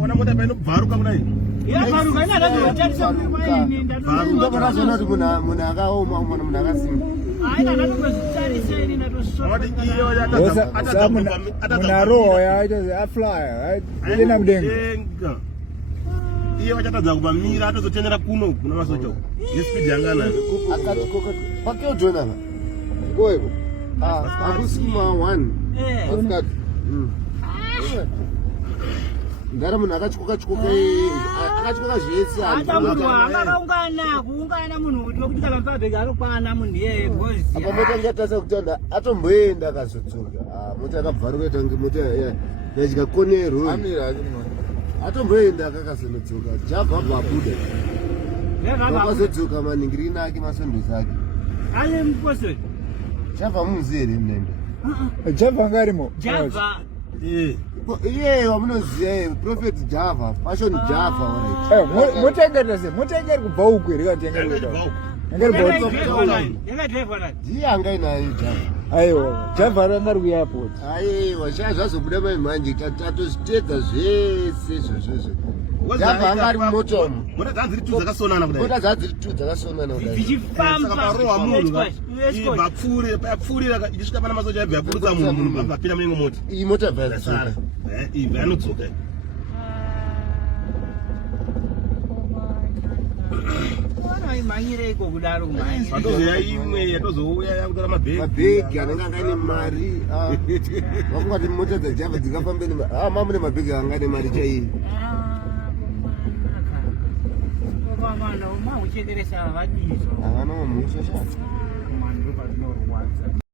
Wana mota paino bvaruka kudai. Ya bvaruka ina ndazotengesa kumaini ndabona kuti munhu akaoma munhu akasimba. Haina ndatokozitariseni ndatosofa. Iyo yatadza munaro yaita aflyer ina mudenga. Iyo wachatadza kupamira atozotendera kuno kuna masocha. Yespeed yanga nayo. Akati kokoti pakeojona. Koyeko. Akusima 1. Akati. Ngara munhu akatyoka zvese akaungana kuungana munhu kuti wekuti kana pabhega arokwana munhu yeye gozi apa mota ngatasa kutanda atomboenda akazotsoka mota akabvaruka tange mota yadya konero atomboenda akakazonotsoka Java babuda akazotsoka maningirina ake masondwesi ake ale mposoni Java muzere mnendo Java ngarimo Java iye wamunoziya Prophet Java Passion Java Ari motengeri kubva uku here katengeri yaanga inayo Java aiwa Java rangari kuairport aiwa zvazobuda maimhanje tatozvitedza zvese izvozvozvo Java anga ari mumota umu mota dzadziri tu dzakasonana kudai mota dzadziri tu dzakasonana kudai dzichifamba parowa munhu bapfuurira ichisvika pana masocha aibva yapurutsa munhu bapinda muimwe mota iyi mota bvazasara ibva yanodzoka imhanyire iko kudaro patozoya imwe yatozouya yakutora mabhegi anenge angaine mari vakungati mota dzajava dzingafambeni mamune mabhegi anga ane mari chaiyi vana uchekeresa vadizo havana mamusha sha